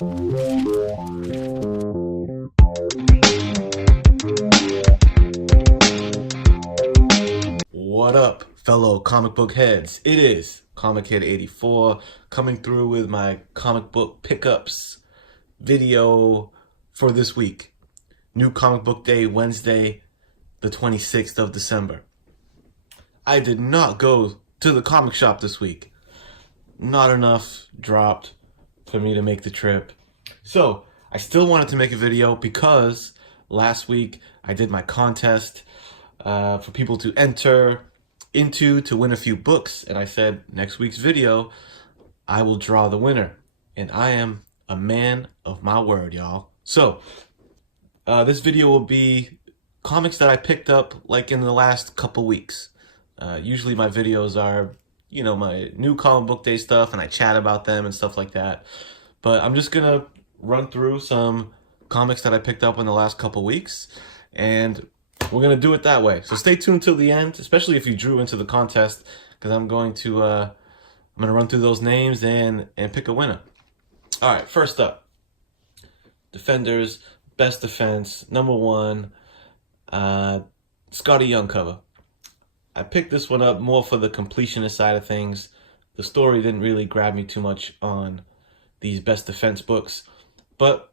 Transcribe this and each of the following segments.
What up, fellow comic book heads? It is Comic Head 84 coming through with my comic book pickups video for this week. New comic book day, Wednesday, the 26th of December. I did not go to the comic shop this week. Not enough dropped for me to make the trip. So I still wanted to make a video because last week I did my contest for people to enter into to win a few books, and I said next week's video I will draw the winner, and I am a man of my word, y'all. So this video will be comics that I picked up like in the last couple weeks. Usually my videos are, you know, my new comic book day stuff, and I chat about them and stuff like that, but I'm just gonna run through some comics that I picked up in the last couple weeks, and we're gonna do it that way. So stay tuned till the end, especially if you drew into the contest, because I'm going to run through those names and pick a winner. All right, first up, Defenders Best Defense #1, Scotty Young cover. I picked this one up more for the completionist side of things. The story didn't really grab me too much on these Best Defense books, but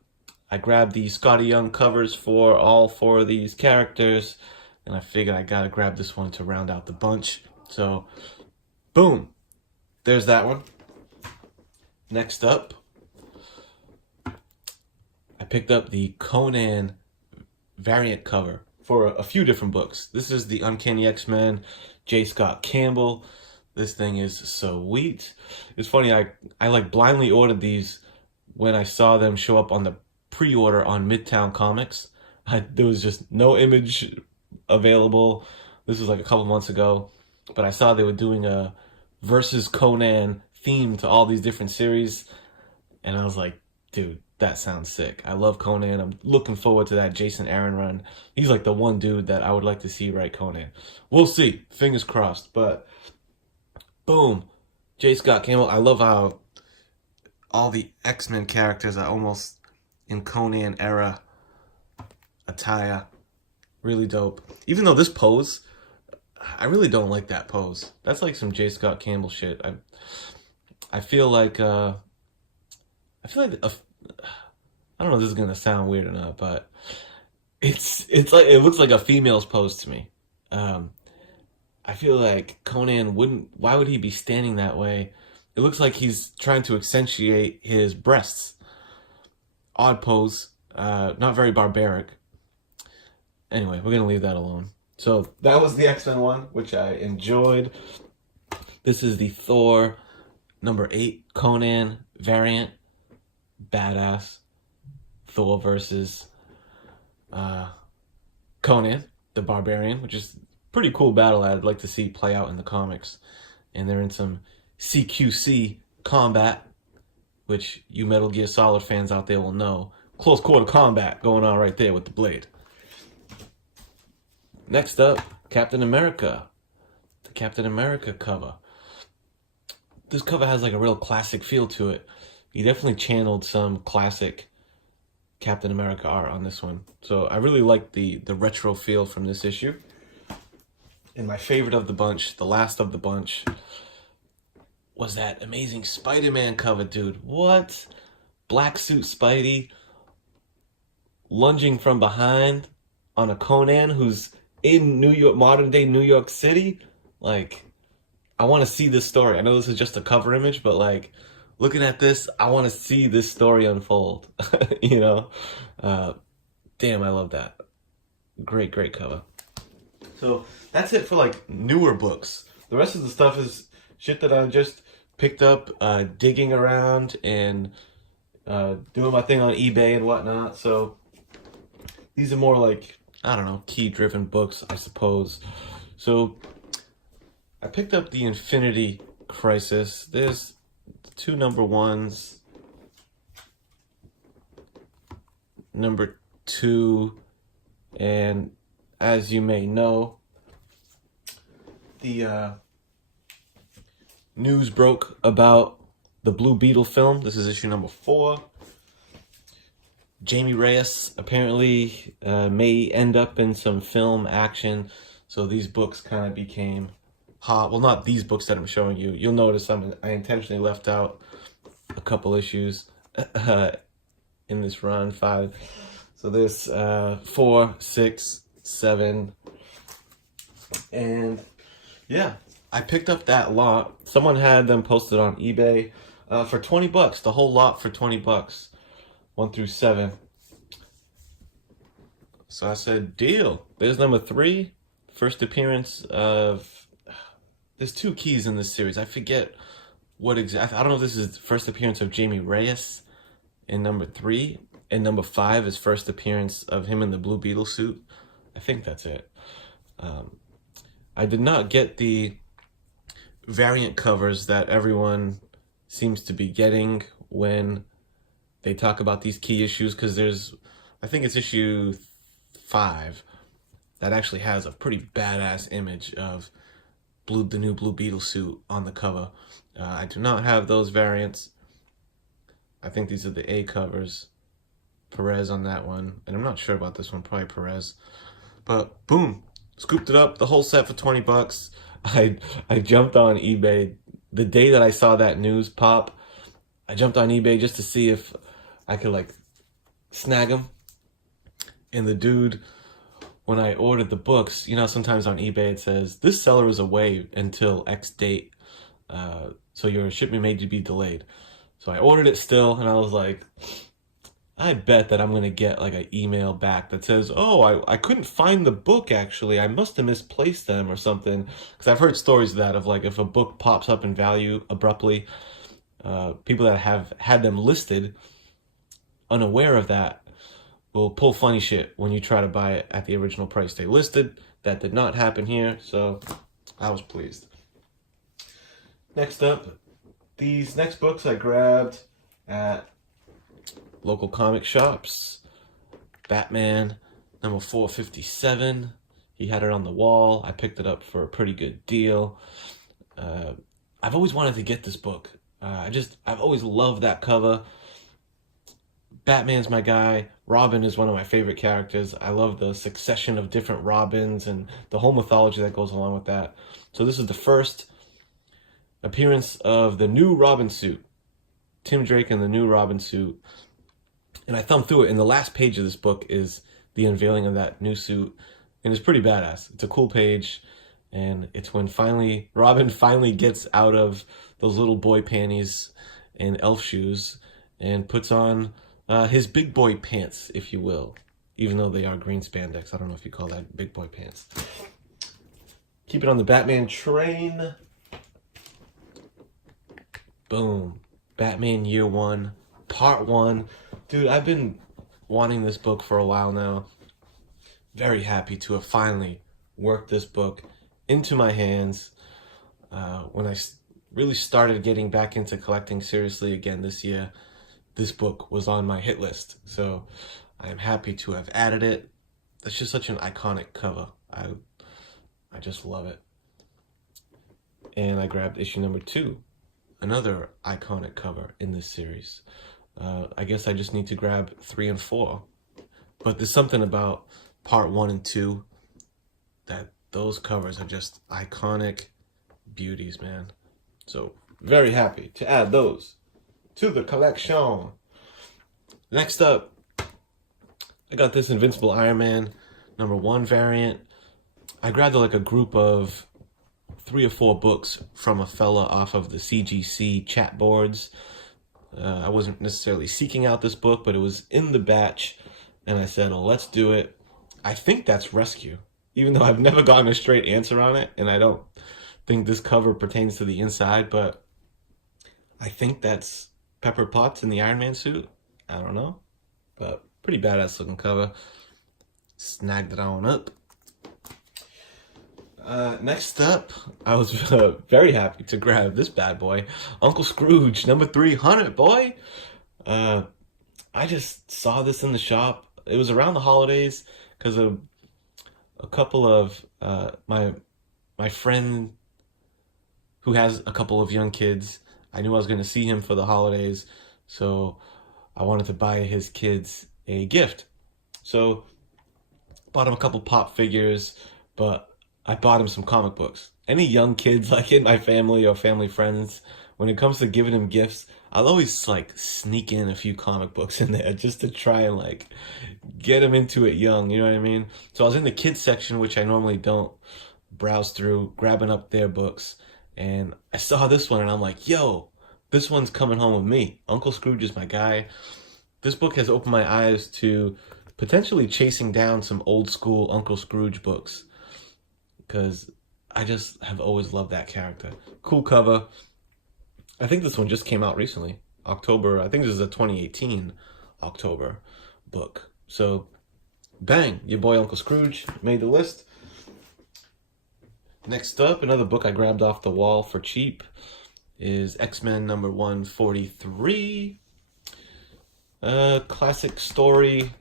I grabbed the Scotty Young covers for all 4 of these characters, and I figured I gotta grab this one to round out the bunch. So, boom, there's that one. Next up, I picked up the Conan variant cover for a few different books. This is the Uncanny X-Men, J. Scott Campbell. This thing is sweet. It's funny, I like blindly ordered these when I saw them show up on the pre-order on Midtown Comics. There was just no image available. This was like a couple months ago, but I saw they were doing a versus Conan theme to all these different series, and I was like, dude, that sounds sick. I love Conan. I'm looking forward to that Jason Aaron run. He's like the one dude that I would like to see write Conan. We'll see. Fingers crossed. But boom, J. Scott Campbell. I love how all the X-Men characters are almost in Conan era attire. Really dope. Even though this pose, I really don't like that pose. That's like some J. Scott Campbell shit. I feel like I don't know if this is gonna sound weird or not, but it's like, it looks like a female's pose to me. I feel like Conan wouldn't. Why would he be standing that way? It looks like he's trying to accentuate his breasts. Odd pose, not very barbaric. Anyway, we're gonna leave that alone. So that was the X-Men one, which I enjoyed. This is the Thor #8 Conan variant. Badass. Thor versus Conan the Barbarian, which is a pretty cool battle I'd like to see play out in the comics. And they're in some CQC combat, which you Metal Gear Solid fans out there will know. Close quarter combat going on right there with the blade. Next up, Captain America. The Captain America cover. This cover has like a real classic feel to it. He definitely channeled some classic Captain America art on this one. So I really like the retro feel from this issue. And my favorite of the bunch, the last of the bunch, was that Amazing Spider-Man cover, dude. What? Black suit Spidey lunging from behind on a Conan who's in New York, modern day New York City. Like, I want to see this story. I know this is just a cover image, but like, looking at this, I want to see this story unfold. You know? Damn, I love that. Great, great cover. So that's it for like newer books. The rest of the stuff is shit that I just picked up digging around and doing my thing on eBay and whatnot. So these are more like, I don't know, key-driven books, I suppose. So I picked up the Infinity Crisis. There's 2 #1s. #2, and as you may know, the news broke about the Blue Beetle film. This is issue #4. Jamie Reyes apparently may end up in some film action, so these books kind of became hot. Well, not these books that I'm showing you. You'll notice I intentionally left out a couple issues in this run, 5. So there's 4, 6, 7, and yeah, I picked up that lot. Someone had them posted on eBay for $20. The whole lot for $20, 1 through 7. So I said, deal. There's number 3, first appearance of. There's 2 keys in this series. I forget what exactly. I don't know if this is the first appearance of Jamie Reyes in number 3, and number 5 is first appearance of him in the Blue Beetle suit. I think that's it. I did not get the variant covers that everyone seems to be getting when they talk about these key issues, because there's, I think it's issue 5 that actually has a pretty badass image of the new Blue Beetle suit on the cover. I do not have those variants. I think these are the A covers. Perez on that one, and I'm not sure about this one, probably Perez. But boom, scooped it up, the whole set for $20. I jumped on eBay the day that I saw that news pop. I jumped on eBay just to see if I could like snag them. And the dude, when I ordered the books, you know, sometimes on eBay it says this seller is away until X date, so your shipment may be delayed. So I ordered it still, and I was like, I bet that I'm gonna get like an email back that says, oh, I couldn't find the book, actually, I must have misplaced them or something. Because I've heard stories of that, of like if a book pops up in value abruptly, people that have had them listed unaware of that will pull funny shit when you try to buy it at the original price they listed. That did not happen here, so I was pleased. Next up, these next books I grabbed at local comic shops. Batman number 457. He had it on the wall. I picked it up for a pretty good deal. I've always wanted to get this book. I've always loved that cover. Batman's my guy. Robin is one of my favorite characters. I love the succession of different Robins and the whole mythology that goes along with that. So this is the first appearance of the new Robin suit. Tim Drake in the new Robin suit. And I thumbed through it, and the last page of this book is the unveiling of that new suit. And it's pretty badass. It's a cool page. And it's when Robin finally gets out of those little boy panties and elf shoes and puts on his big boy pants, if you will. Even though they are green spandex. I don't know if you call that big boy pants. Keep it on the Batman train. Boom. Batman Year One, Part 1. Dude, I've been wanting this book for a while now. Very happy to have finally worked this book into my hands. When I really started getting back into collecting seriously again this year, this book was on my hit list. So I am happy to have added it. It's just such an iconic cover. I just love it. And I grabbed issue number 2. Another iconic cover in this series. I guess I just need to grab 3 and 4. But there's something about part 1 and 2 that those covers are just iconic beauties, man. So very happy to add those to the collection. Next up, I got this Invincible Iron Man number 1 variant. I grabbed like a group of 3 or 4 books from a fella off of the CGC chat boards. I wasn't necessarily seeking out this book, but it was in the batch, and I said, well, let's do it. I think that's Rescue, even though I've never gotten a straight answer on it, and I don't think this cover pertains to the inside, but I think that's Pepper Potts in the Iron Man suit. I don't know, but pretty badass looking cover. Snagged it on up. Next up, I was very happy to grab this bad boy, Uncle Scrooge, number 300, boy. I just saw this in the shop. It was around the holidays because of a couple of my friend who has a couple of young kids. I knew I was going to see him for the holidays, so I wanted to buy his kids a gift. So bought him a couple pop figures, but I bought him some comic books. Any young kids like in my family or family friends, when it comes to giving him gifts, I'll always like sneak in a few comic books in there just to try and like get him into it young, you know what I mean? So I was in the kids section, which I normally don't browse through, grabbing up their books, and I saw this one and I'm like, yo, this one's coming home with me. Uncle Scrooge is my guy. This book has opened my eyes to potentially chasing down some old school Uncle Scrooge books, because I just have always loved that character. Cool cover. I think this one just came out recently. October. I think this is a 2018 October book. So, bang, your boy Uncle Scrooge made the list. Next up, another book I grabbed off the wall for cheap is X-Men number 143. Classic story,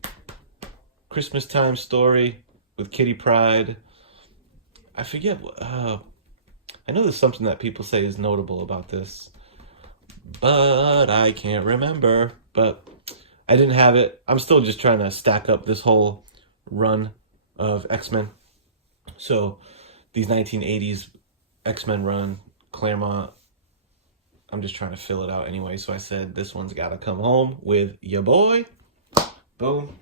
Christmas time story with Kitty Pryde. I forget, I know there's something that people say is notable about this, but I can't remember. But I didn't have it. I'm still just trying to stack up this whole run of X-Men. So these 1980s X-Men run, Claremont, I'm just trying to fill it out anyway. So I said, this one's got to come home with ya boy. Boom.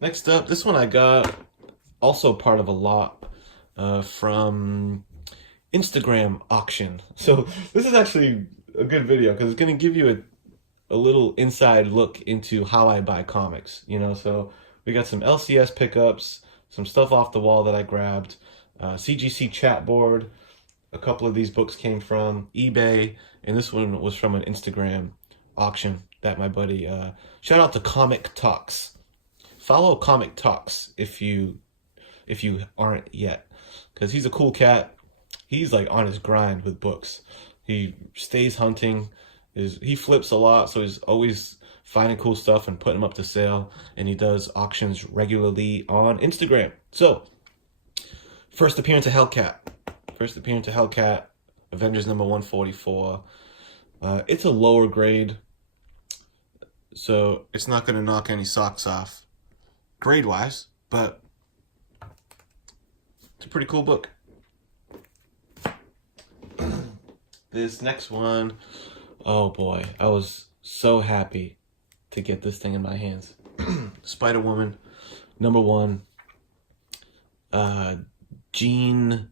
Next up, this one I got, also part of a lot from Instagram auction. So this is actually a good video because it's going to give you a little inside look into how I buy comics, you know. So we got some LCS pickups, some stuff off the wall that I grabbed, CGC chat board. A couple of these books came from eBay, and this one was from an Instagram auction that my buddy, shout out to Comic Talks. Follow Comic Talks if you aren't yet, because he's a cool cat. He's like on his grind with books. He stays hunting. He flips a lot, so he's always finding cool stuff and putting them up to sale, and he does auctions regularly on Instagram. So, first appearance of Hellcat. Avengers number 144. It's a lower grade, so it's not going to knock any socks off grade-wise, but it's a pretty cool book. This next one, oh boy, I was so happy to get this thing in my hands. Spider-Woman, number 1. Jean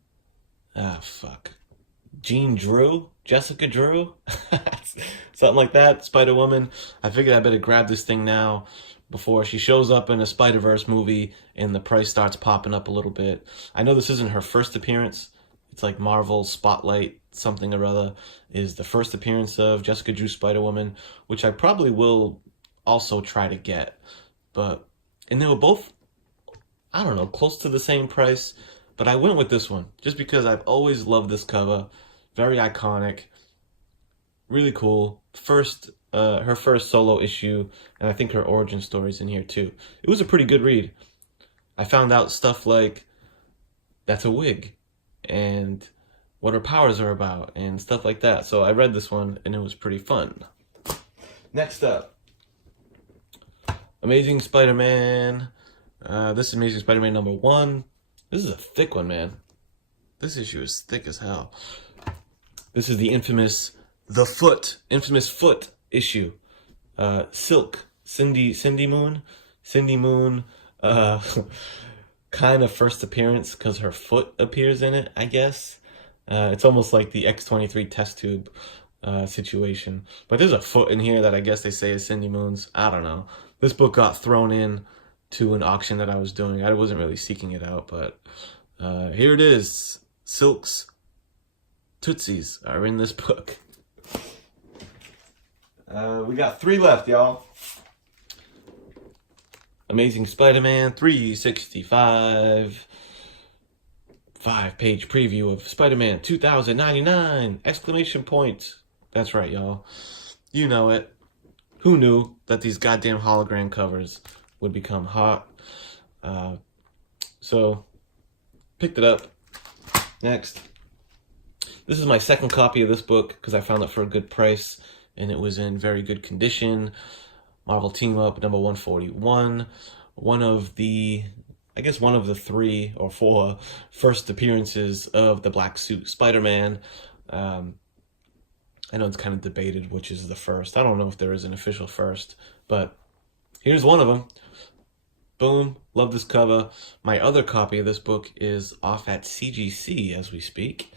Drew? Jessica Drew? Something like that, Spider-Woman. I figured I better grab this thing now before she shows up in a Spider-Verse movie and the price starts popping up a little bit. I know this isn't her first appearance. It's like Marvel Spotlight something or other is the first appearance of Jessica Drew Spider-Woman, which I probably will also try to get. And they were both, I don't know, close to the same price, but I went with this one just because I've always loved this cover. Very iconic, really cool. Her first solo issue, and I think her origin story's in here too. It was a pretty good read. I found out stuff like that's a wig and what her powers are about and stuff like that. So I read this one and it was pretty fun. Next up, Amazing Spider-Man. This is Amazing Spider-Man number 1. This is a thick one, man. This issue is thick as hell. This is the infamous Foot issue. Silk, Cindy Moon, kind of first appearance because her foot appears in it, I guess. It's almost like the X-23 test tube situation. But there's a foot in here that I guess they say is Cindy Moon's. I don't know. This book got thrown in to an auction that I was doing. I wasn't really seeking it out, but here it is. Silk's Tootsies are in this book. We got 3 left, y'all. Amazing Spider-Man 365. 5-page preview of Spider-Man 2099! Exclamation point. That's right, y'all. You know it. Who knew that these goddamn hologram covers would become hot? So, picked it up. Next. This is my second copy of this book because I found it for a good price and it was in very good condition. Marvel Team Up number 141. One of the three or four first appearances of the Black Suit Spider-Man. I know it's kind of debated which is the first. I don't know if there is an official first, but here's one of them. Boom, love this cover. My other copy of this book is off at CGC as we speak,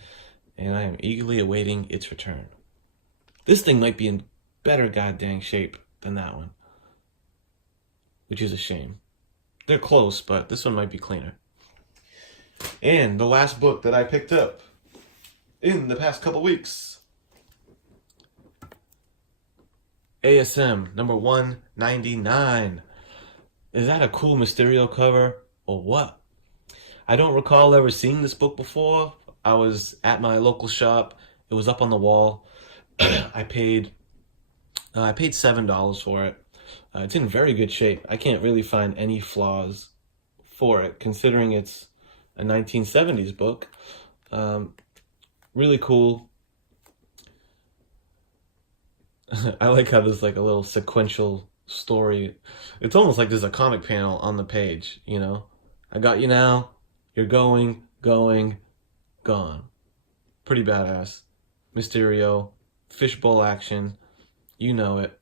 and I am eagerly awaiting its return. This thing might be in better goddamn shape than that one, which is a shame. They're close, but this one might be cleaner. And the last book that I picked up in the past couple weeks, ASM number 199. Is that a cool Mysterio cover or what? I don't recall ever seeing this book before. I was at my local shop. It was up on the wall. I paid $7 for it. It's in very good shape. I can't really find any flaws for it, considering it's a 1970s book. Really cool. I like how there's like a little sequential story. It's almost like there's a comic panel on the page, you know? I got you now. You're going, gone. Pretty badass. Mysterio. Fishbowl action. You know it.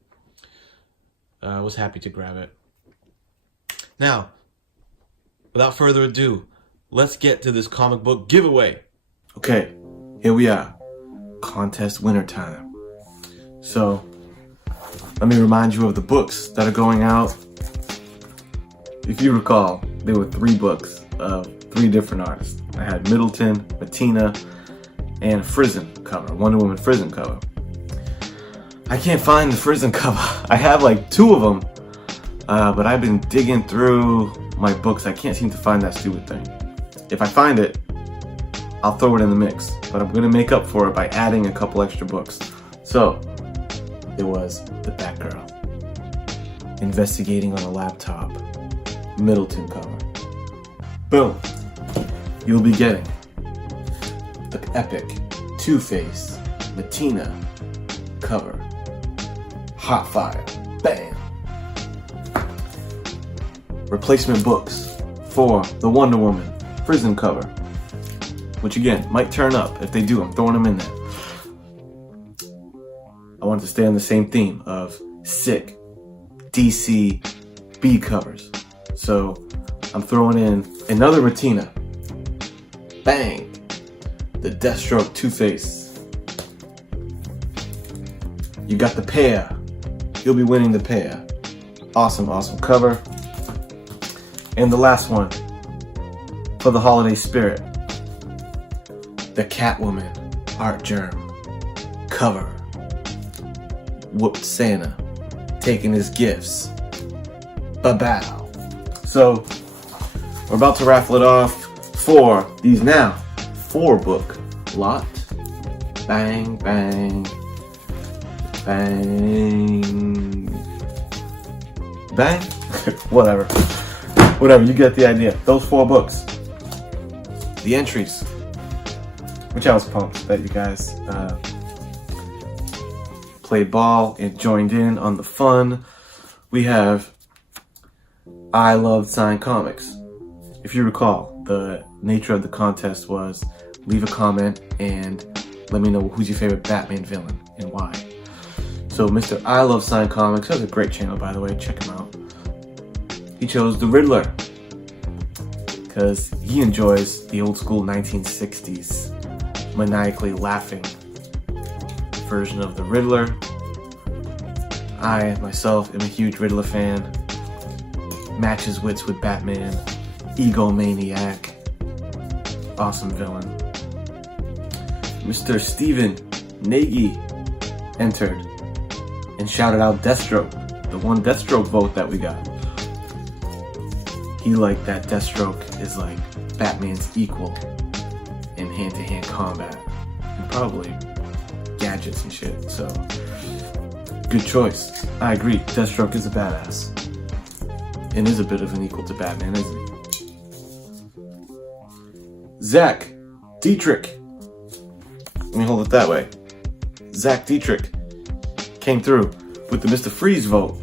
I was happy to grab it. Now, without further ado, let's get to this comic book giveaway. Okay, here we are. Contest winner time. So, let me remind you of the books that are going out. If you recall, there were 3 books of 3 different artists. I had Middleton, Matina, and Frizen cover, Wonder Woman Frizen cover. I can't find the Frizen cover. I have like 2 of them, but I've been digging through my books. I can't seem to find that stupid thing. If I find it, I'll throw it in the mix, but I'm gonna make up for it by adding a couple extra books. So, there was the Batgirl, investigating on a laptop, Middleton cover. Boom. You'll be getting the epic Two-Face Matina cover. Hot fire. Bam. Replacement books for the Wonder Woman Frizen cover, which again might turn up. If they do, I'm throwing them in there. I wanted to stay on the same theme of sick DC B covers. So I'm throwing in another Matina. Bang! The Deathstroke Two-Face. You got the pair. You'll be winning the pair. Awesome, awesome cover. And the last one for the holiday spirit. The Catwoman Art Germ cover. Whooped Santa, taking his gifts. Ba-bow. So, we're about to raffle it off for these now 4-book lot. Bang, bang, bang, bang. Whatever, you get the idea. Those 4 books. The entries, which I was pumped that you guys played ball and joined in on the fun. We have I Love Signed Comics. If you recall, the nature of the contest was leave a comment and let me know who's your favorite Batman villain and why. So Mr. I Love Signed Comics has a great channel, by the way, check him out. He chose the Riddler because he enjoys the old school 1960s maniacally laughing version of the Riddler. I, myself, am a huge Riddler fan. Matches wits with Batman. Egomaniac. Awesome villain. Mr. Stephen Nagy entered and shouted out Deathstroke, the one Deathstroke vote that we got. He liked that Deathstroke is like Batman's equal in hand-to-hand combat. And probably gadgets and shit, so good choice. I agree, Deathstroke is a badass and is a bit of an equal to Batman, isn't he? Zach Dietrich, let me hold it that way. Zach Dietrich came through with the Mr. Freeze vote.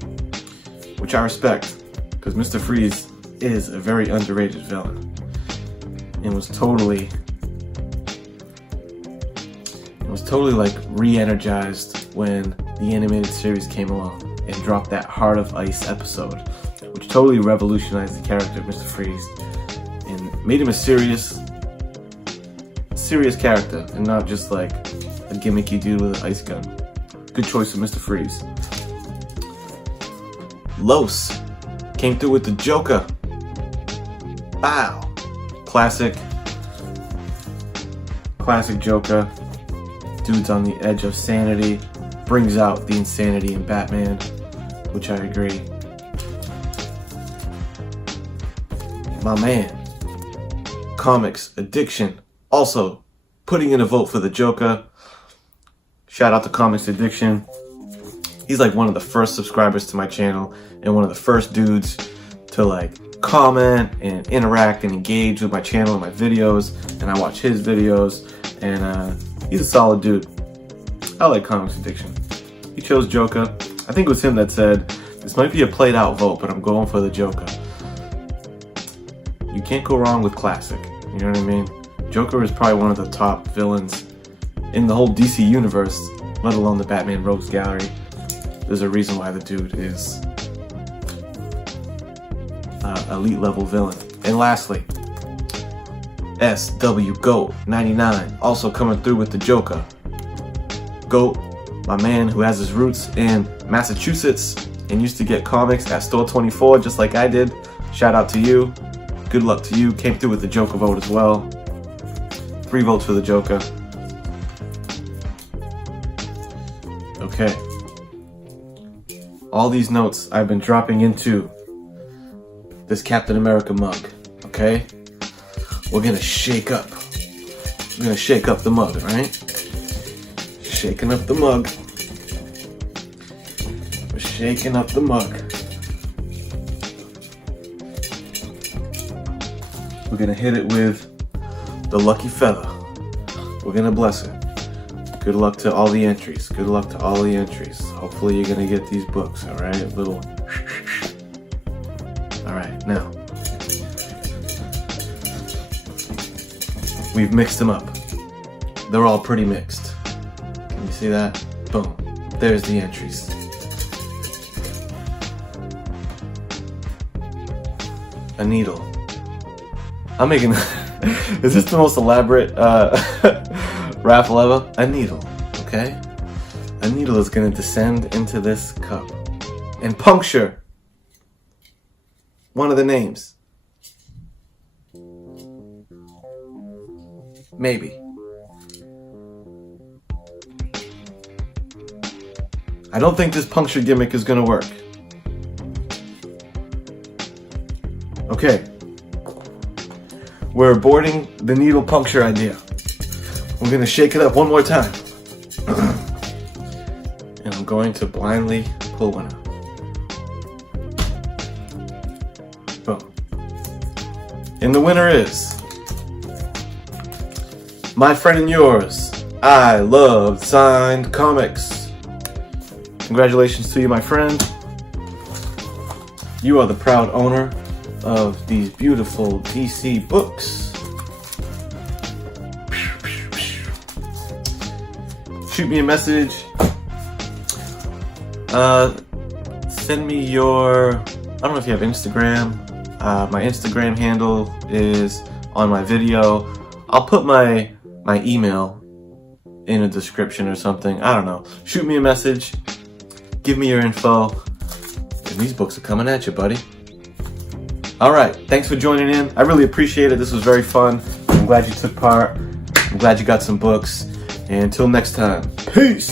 which I respect, because Mr. Freeze is a very underrated villain, and was totally like re-energized when the animated series came along and dropped that Heart of Ice episode, which totally revolutionized the character of Mr. Freeze and made him a serious character and not just like a gimmicky dude with an ice gun. Good choice of Mr. Freeze. Los came through with the Joker. Bow. Classic Joker. Dude's on the edge of sanity. Brings out the insanity in Batman, which I agree. My man. Comics Addiction. Also putting in a vote for the Joker. Shout out to Comics Addiction. He's like one of the first subscribers to my channel and one of the first dudes to like comment and interact and engage with my channel and my videos, and I watch his videos, and he's a solid dude. I like Comics Addiction. He chose Joker. I think it was him that said, this might be a played out vote, but I'm going for the Joker. You can't go wrong with classic, you know what I mean? Joker is probably one of the top villains in the whole DC universe, let alone the Batman Rogues Gallery. There's a reason why the dude is elite level villain. And lastly, SW Goat 99 also coming through with the Joker. Goat, my man who has his roots in Massachusetts and used to get comics at Store 24 just like I did. Shout out to you. Good luck to you. Came through with the Joker vote as well. 3 votes for the Joker. Okay. All these notes I've been dropping into this Captain America mug. Okay? We're gonna shake up. We're gonna shake up the mug, alright? Shaking up the mug. We're shaking up the mug. We're gonna hit it with the lucky feather. We're gonna bless it. Good luck to all the entries. Good luck to all the entries. Hopefully you're gonna get these books, alright? Little. Alright, now. We've mixed them up. They're all pretty mixed. Can you see that? Boom. There's the entries. A needle. I'm making. Is this the most elaborate raffle ever? A needle, okay? A needle is gonna descend into this cup and puncture one of the names. Maybe. I don't think this puncture gimmick is gonna work. Okay. We're aborting the needle puncture idea. We're gonna shake it up one more time. And I'm going to blindly pull one out. Boom. And the winner is my friend and yours, I Love Signed Comics. Congratulations to you, my friend. You are the proud owner of these beautiful DC books. Shoot me a message. Send me your, I don't know if you have Instagram. My Instagram handle is on my video. I'll put my email in a description or something. I don't know. Shoot me a message. Give me your info. And these books are coming at you, buddy. Alright, thanks for joining in. I really appreciate it. This was very fun. I'm glad you took part. I'm glad you got some books. And until next time, peace!